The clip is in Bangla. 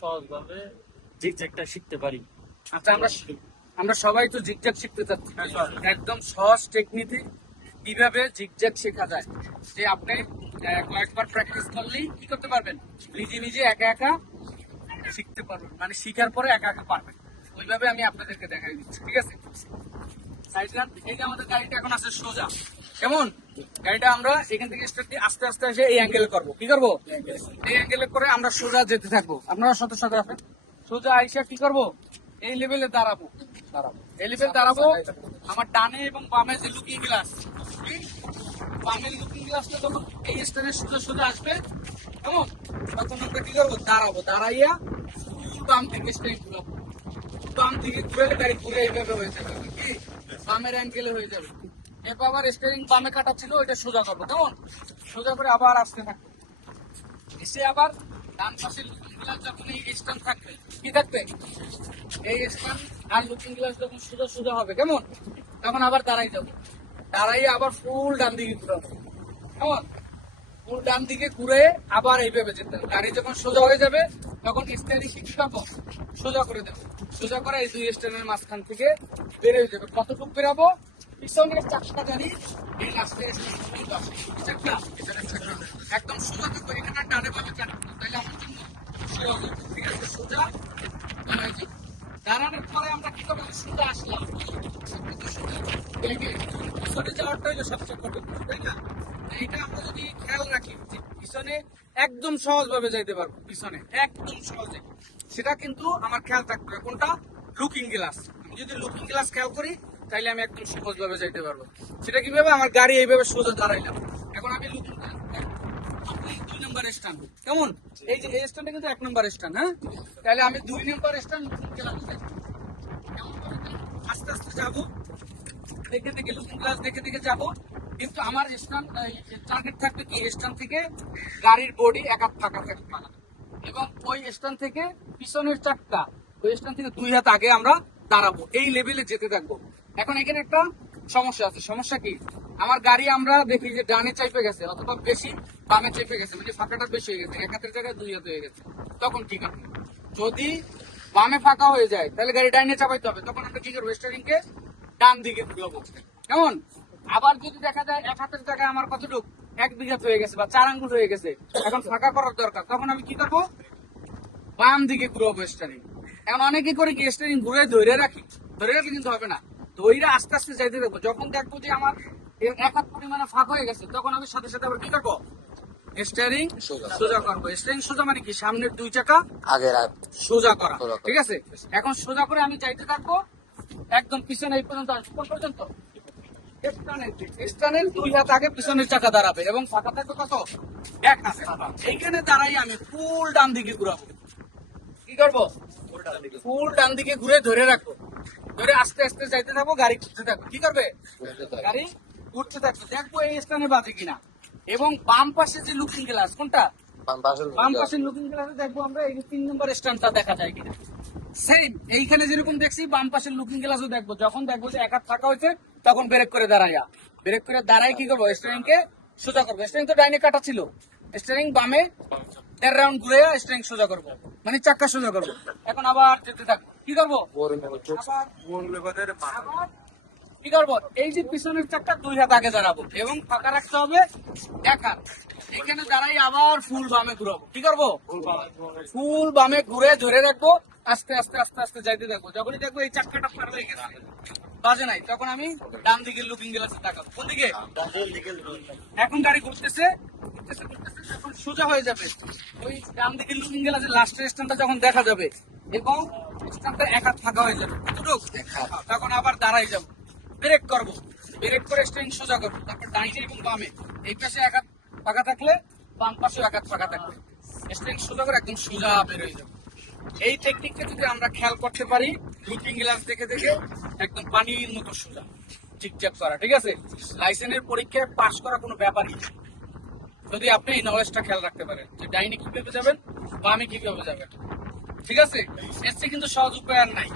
সহজভাবে জিগজ্যাগটা শিখতে পারি। আচ্ছা, আমরা সবাই তো জিগজ্যাগ শিখতে চাচ্ছি। একদম সহজ টেকনিকে কিভাবে জিগজ্যাগ শেখা যায়, যে আপনি কয়েকবার প্র্যাকটিস করলেই কি করতে পারবেন, নিজে নিজে একা একা শিখতে পারবেন, মানে শিখার পরে একা একা পারবেন। ওইভাবে আমি আপনাদেরকে দেখাই দিচ্ছি, ঠিক আছে? এই যে আমাদের গাড়িটা এখন আছে সোজা, কেমন? গাড়িটা আমরা এখান থেকে স্টার্ট দিয়ে আস্তে আস্তে এসে এই অ্যাঙ্গেল করবো। কি করবো? এই অ্যাঙ্গেলে করে আমরা সোজা যেতে থাকবো। আপনারা সাথে সাথে আসেন। সোজা আইসা কি করবো, এই লেভেলে দাঁড়াবো। এই লেভেল দাঁড়াবো। আমার ডানে এবং বামে যে লুকিং গ্লাস, বামের লুকিং গ্লাসটা যখন এই স্টারে সোজা সোজা আসবে, কেমন, তখন আমরা কি করবো, দাঁড়াবো। দাঁড়াইয়া বাম থেকে স্টাইল ঘুরাবো। বাম দিকে ঘুরে গাড়ি ঘুরে এইভাবে হয়ে যাবে, কি বামের অ্যাঙ্গেলে হয়ে যাবে। এরপর আবার স্টিয়ারিং বামে কাটা ছিল, ওইটা সোজা করবো। কেমন? সোজা করে আবার আসতে থাকবে। এসে আবার ডান পাশের লুকিং গ্লাস যখন এই স্ট্যান্ড থাকবে, কি থাকবে, এই স্ট্যান্ড আর লুকিং গ্লাস যখন সোজা সোজা হবে, কেমন, তখন আবার দাঁড়াই যাবো। দাঁড়াই আবার ফুল ডান দিকে ঘুরাবো। কেমন? ফুল ডান দিকে ঘুরে আবার এইভাবে যেতে হবে। গাড়ি যখন সোজা হয়ে যাবে তখন স্টিয়ারিং কি করবো, সোজা করে দেবো। সোজা করে এই দুই স্ট্যান্ডের মাঝখান থেকে বের হয়ে যাবে। কতটুকু বেরাবো, পিছনের চাকা গাড়ি এই লাস্টে একদম সোজা থাকবো। এখানে ডানে বামে কাটবো, তাহলে আমার জন্য সোজা হবে। ঠিক আছে? সোজা দাঁড়ানোর পরে আমরা কি করবো, সোজা আসলাম। পিছনে যাওয়ারটা হইলো সবচেয়ে কঠিন, তাই না? এইটা আমরা যদি খেয়াল রাখি, পিছনে একদম সহজ ভাবে যাইতে পারবো, পিছনে একদম সহজে। সেটা কিন্তু আমার খেয়াল থাকতে হবে, কোনটা, লুকিং গ্লাস। আমি যদি লুকিং গ্লাস খেয়াল করি তাইলে আমি একদম সহজ ভাবে যাইতে পারবো। সেটা কিভাবে, আমার গাড়ি এইভাবে সোজা দাঁড়াইলাম। এখন আমি লুকিং গ্লাস, 2 নম্বর স্ট্যান্ড, কেমন, এই যে এই স্ট্যান্ডে কিন্তু 1 নম্বর স্ট্যান্ড। হ্যাঁ, তাহলে আমি 2 নম্বর স্ট্যান্ড আস্তে আস্তে যাবো, দেখে দেখে লুকিং গ্লাস দেখে দেখে যাবো। কিন্তু আমার স্ট্যান্ড টার্গেট থাকবে কি, স্ট্যান্ড থেকে গাড়ির বডি এক হাত ফাঁকা থাকবে, এবং ওই স্ট্যান্ড থেকে পিছনের চাকা, ওই স্ট্যান্ড থেকে 2 হাত আগে আমরা দাঁড়াবো। এই লেভেলে যেতে থাকবো। এখন এখানে একটা সমস্যা আছে। সমস্যা কি, আমার গাড়ি আমরা দেখি যে ডানে চাইপে গেছে, অথবা বেশি বামে চেপে গেছে, মানে ফাঁকাটা বেশি হয়ে গেছে, 1 হাতের জায়গায় 2 হাত হয়ে গেছে। তখন ঠিক আছে। যদি বামে ফাঁকা হয়ে যায় তাহলে গাড়ি ডাইনে চাপাইতে হবে। তখন আমরা কি করবো, স্টিয়ারিং কে ডান দিকে ঘুরাবো। কেমন? আবার যদি দেখা যায় 1 হাতের জায়গায় আমার কতটুকু, 1 বিঘা হয়ে গেছে বা 4 আঙ্গুল হয়ে গেছে, এখন ফাঁকা করার দরকার, তখন আমি কি করবো, বাম দিকে ঘুরাবো স্টিয়ারিং। এখন অনেকে করে কি, স্টিয়ারিং ঘুরে ধরে রাখি, ধরে রাখি কিন্তু হবে না, ধরে আস্তে আস্তে যাইতে দেবো। যখন দেখবো যে আমার 1 হাত পরিমাণে ফাঁকা হয়ে গেছে, তখন আমি সাথে সাথে আবার কি করবো, স্টিয়ারিং সোজা করবো। স্টিয়ারিং সোজা মানে কি, সামনের 2 চাকা আগের সোজা করা। ঠিক আছে? এখন সোজা করে আমি যাইতে থাকবো একদম পিছনে এই পর্যন্ত আসবো। কোন পর্যন্ত? স্টানের 2 হাত আগে পিছনের চাকা দাঁড়াবে এবং ফাঁকা থাকবে কত, 1 হাত। এইখানে দাঁড়াই আমি ফুল ডান দিকে ঘুরাবো। কি করবো, ফুল ডান দিকে ঘুরে ধরে রাখবো। ধরে আস্তে আস্তে যাইতে থাকবো, গাড়ি ঘুরতে থাকবো। কি করবে, গাড়ি ঘুরতে থাকবে। দেখবো এই স্থানে বাজে কিনা। এবং বাম পাশে যে লুকিং গ্লাস, কোনটা, বাম পাশের লুকিং গ্লাসে দেখবো আমরা এই 3 নম্বর স্ট্যান্ডটা দেখা যায় কিনা। সেম এইখানে যেরকম দেখছি, বাম পাশের লুকিং গ্লাসও দেখবো। যখন দেখবো যে 1 হাত ফাঁকা হয়েছে, তখন ব্রেক করে দাঁড়াইয়া, ব্রেক করে দাঁড়াই কি করবো, স্টিয়ারিং কে সোজা করবো। স্টিয়ারিং তো ডাইনে কাটা ছিল, স্টিয়ারিং বামে 1.5 রাউন্ড ঘুরে স্টিয়ারিং সোজা করবো, মানে চাক্কা সোজা করবো। এখন আবার যেতে থাকবো। কি করবো, আবার কি করবো, এই যে পিছনের চাক্কা 2 হাত আগে দাঁড়াবো এবং ফাঁকা রাখতে হবে 1 হাত। এখানে দাঁড়াই আবার ফুল বামে ঘুরাবো। কি করবো, ফুল বামে ঘুরে ধরে রাখবো। আস্তে আস্তে আস্তে আস্তে যাইতে থাকবো। যখনই দেখবো এই চাক্কাটা পার হয়ে গেছে, বাজে নাই, তখন আমি ডান দিকের লুকিং গ্লাসে তাকাবো। কোন দিকে, এখন গাড়ি ঘুরতেছে, যখন সোজা হয়ে যাবে, ওই ডান দিকের লুকিং গ্লাসের লাস্টের স্ট্যান্ডটা যখন দেখা যাবে এবং স্ট্যান্ডটা 1 হাত ফাঁকা হয়ে যাবে, তখন আবার দাঁড়াই যাবো, ব্রেক করবো। ব্রেক করে স্টিয়ারিং সোজা করবো। তারপর ডাইনে এবং বামে, এই পাশে 1 হাত ফাঁকা থাকলে বাম পাশে 1 হাত ফাঁকা থাকবে, স্টিয়ারিং সোজা করে একদম সোজা বের হয়ে যাবে। এই টেকনিকটা যদি আমরা খেয়াল করতে পারি, লুকিং গ্লাস দেখে দেখে একদম পানির মতো সোজা ঠিকঠাক করা। ঠিক আছে? লাইসেন্সের পরীক্ষায় পাস করা কোনো ব্যাপারই না, যদি আপনি এই নলেজটা খেয়াল রাখতে পারেন যে ডাইনে কিভাবে যাবেন, বামে কিভাবে যাবেন। ঠিক আছে? এর চেয়ে কিন্তু সহজ উপায় আর নাই।